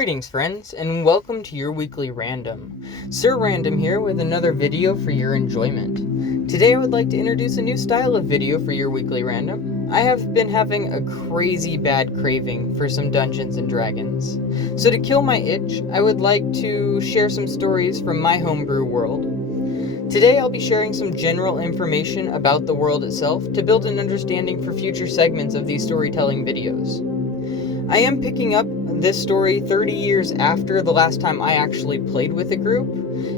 Greetings friends, and welcome to Your Weekly Random. Sir Random here with another video for your enjoyment. Today I would like to introduce a new style of video for Your Weekly Random. I have been having a crazy bad craving for some Dungeons and Dragons. So to kill my itch, I would like to share some stories from my homebrew world. Today I'll be sharing some general information about the world itself to build an understanding for future segments of these storytelling videos. I am picking up this story 30 years after the last time I actually played with a group,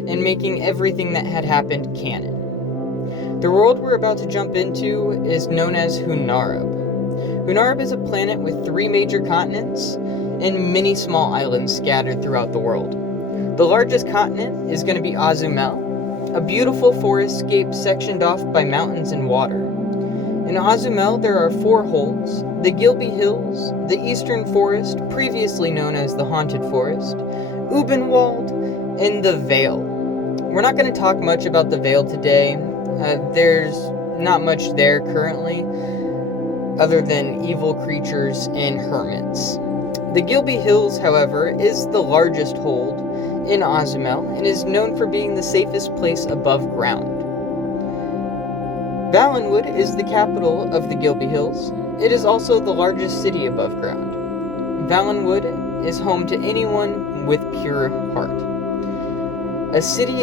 and making everything that had happened canon. The world we're about to jump into is known as Hunarub. Hunarub is a planet with 3 major continents and many small islands scattered throughout the world. The largest continent is going to be Azumel, a beautiful forest-scape sectioned off by mountains and water. In Azumel, there are 4 holds: the Gilby Hills, the Eastern Forest, previously known as the Haunted Forest, Ubenwald, and the Vale. We're not going to talk much about the Vale today. There's not much there currently, other than evil creatures and hermits. The Gilby Hills, however, is the largest hold in Azumel, and is known for being the safest place above ground. Valenwood is the capital of the Gilby Hills. It is also the largest city above ground. Valenwood is home to anyone with pure heart. The city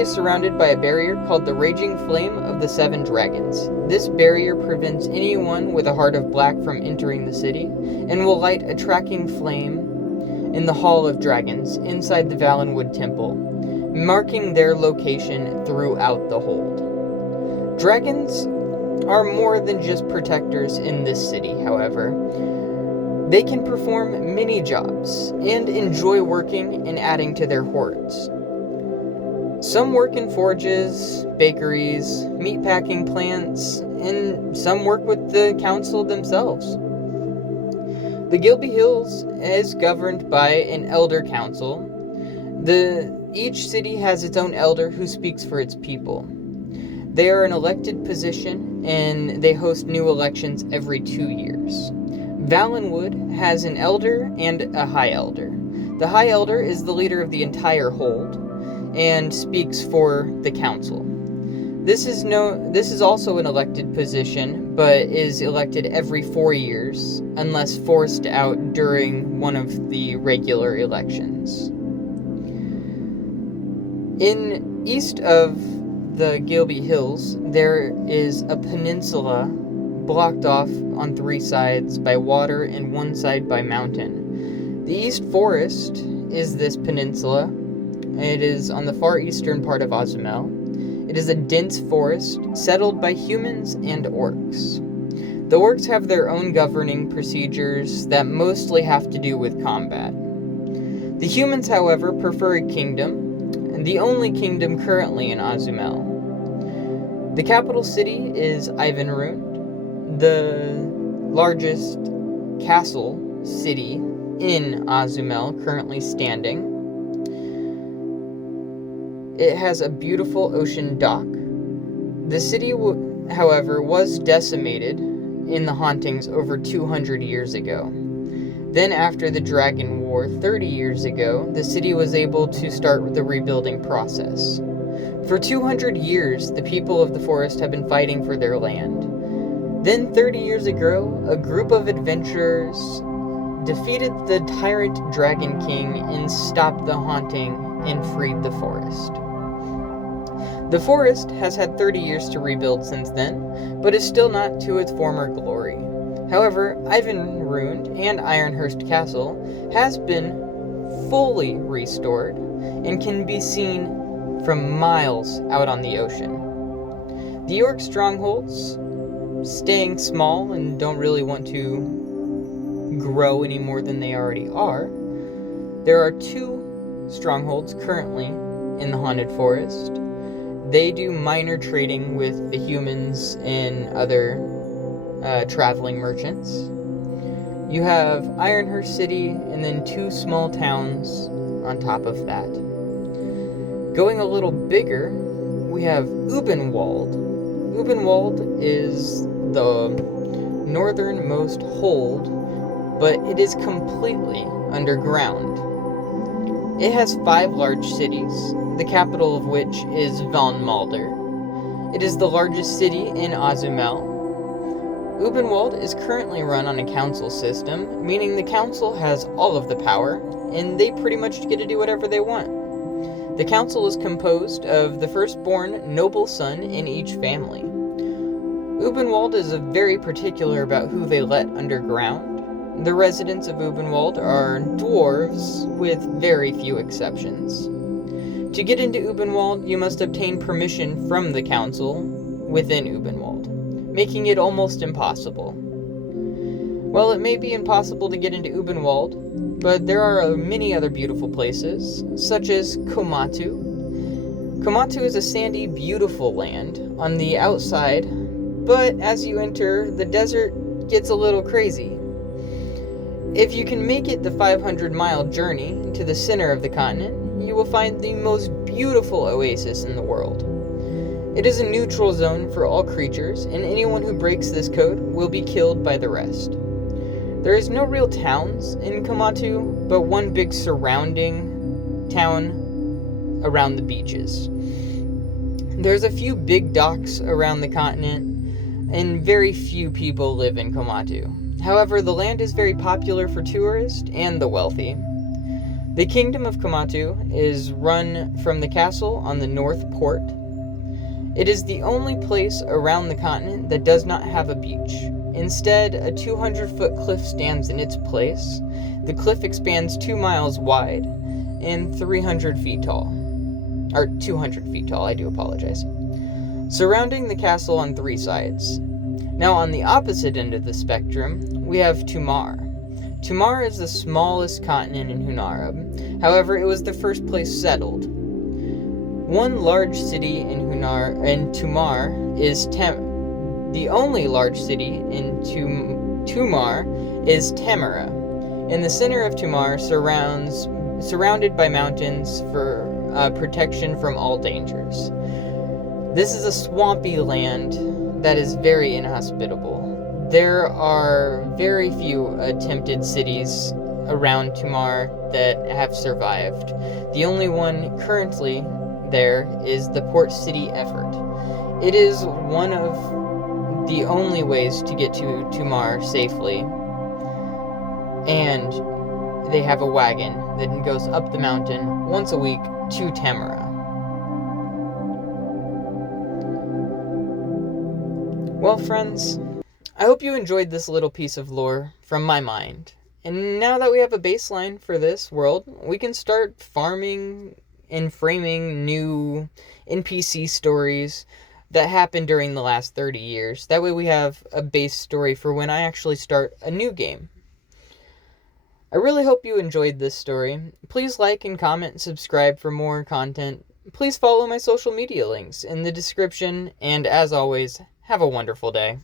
is surrounded by a barrier called the Raging Flame of the 7 Dragons. This barrier prevents anyone with a heart of black from entering the city, and will light a tracking flame in the Hall of Dragons inside the Valenwood Temple, marking their location throughout the hold. Dragons are more than just protectors in this city, however. They can perform many jobs and enjoy working and adding to their hoards. Some work in forges, bakeries, meatpacking plants, and some work with the council themselves. The Gilby Hills is governed by an elder council. Each city has its own elder who speaks for its people. They are an elected position, and they host new elections every 2 years. Valenwood has an elder and a high elder. The high elder is the leader of the entire hold, and speaks for the council. This is also an elected position, but is elected every 4 years, unless forced out during one of the regular elections. In east of the Gilby Hills, there is a peninsula blocked off on 3 sides by water and 1 side by mountain. The East Forest is this peninsula. It is on the far eastern part of Azumel. It is a dense forest settled by humans and orcs. The orcs have their own governing procedures that mostly have to do with combat. The humans, however, prefer a kingdom, and the only kingdom currently in Azumel. The capital city is Ivanrund, the largest castle city in Azumel currently standing. It has a beautiful ocean dock. The city, however, was decimated in the hauntings over 200 years ago. Then after the Dragon War 30 years ago, the city was able to start the rebuilding process. For 200 years, the people of the forest have been fighting for their land. Then 30 years ago, a group of adventurers defeated the tyrant Dragon King and stopped the haunting and freed the forest. The forest has had 30 years to rebuild since then, but is still not to its former glory. However, Ivanrund and Ironhurst Castle has been fully restored and can be seen from miles out on the ocean. The orc strongholds, staying small and don't really want to grow any more than they already are. There are 2 strongholds currently in the Haunted Forest. They do minor trading with the humans and other traveling merchants. You have Ironhurst City, and then 2 small towns on top of that. Going a little bigger, we have Ubenwald. Ubenwald is the northernmost hold but it is completely underground. It has 5 large cities, the capital of which is Van Malder. It is the largest city in Azumel. Ubenwald is currently run on a council system, meaning the council has all of the power, and they pretty much get to do whatever they want. The council is composed of the firstborn noble son in each family. Ubenwald is very particular about who they let underground. The residents of Ubenwald are dwarves, with very few exceptions. To get into Ubenwald, you must obtain permission from the council within Ubenwald, making it almost impossible. Well, it may be impossible to get into Ubenwald, but there are many other beautiful places, such as Komatu. Komatu is a sandy, beautiful land on the outside, but as you enter, the desert gets a little crazy. If you can make it the 500-mile journey to the center of the continent, you will find the most beautiful oasis in the world. It is a neutral zone for all creatures, and anyone who breaks this code will be killed by the rest. There is no real towns in Komatu, but one big surrounding town around the beaches. There's a few big docks around the continent, and very few people live in Komatu. However, the land is very popular for tourists and the wealthy. The Kingdom of Komatu is run from the castle on the North Port. It is the only place around the continent that does not have a beach. Instead, a 200-foot cliff stands in its place. The cliff expands 2 miles wide and 300 feet tall. Or 200 feet tall, I do apologize. Surrounding the castle on 3 sides. Now, on the opposite end of the spectrum, we have Tumar. Tumar is the smallest continent in Hunarub. However, it was the first place settled. One large city in Tumar is the only large city in Tumar is Tamara. In the center of Tumar, surrounded by mountains for protection from all dangers. This is a swampy land that is very inhospitable. There are very few attempted cities around Tumar that have survived. The only one currently there is the Port City effort. It is one of the only ways to get to Tumar safely. And they have a wagon that goes up the mountain once a week to Tamara. Well, friends, I hope you enjoyed this little piece of lore from my mind. And now that we have a baseline for this world, we can start farming and framing new NPC stories that happened during the last 30 years. That way we have a base story for when I actually start a new game. I really hope you enjoyed this story. Please like and comment and subscribe for more content. Please follow my social media links in the description, and as always, have a wonderful day.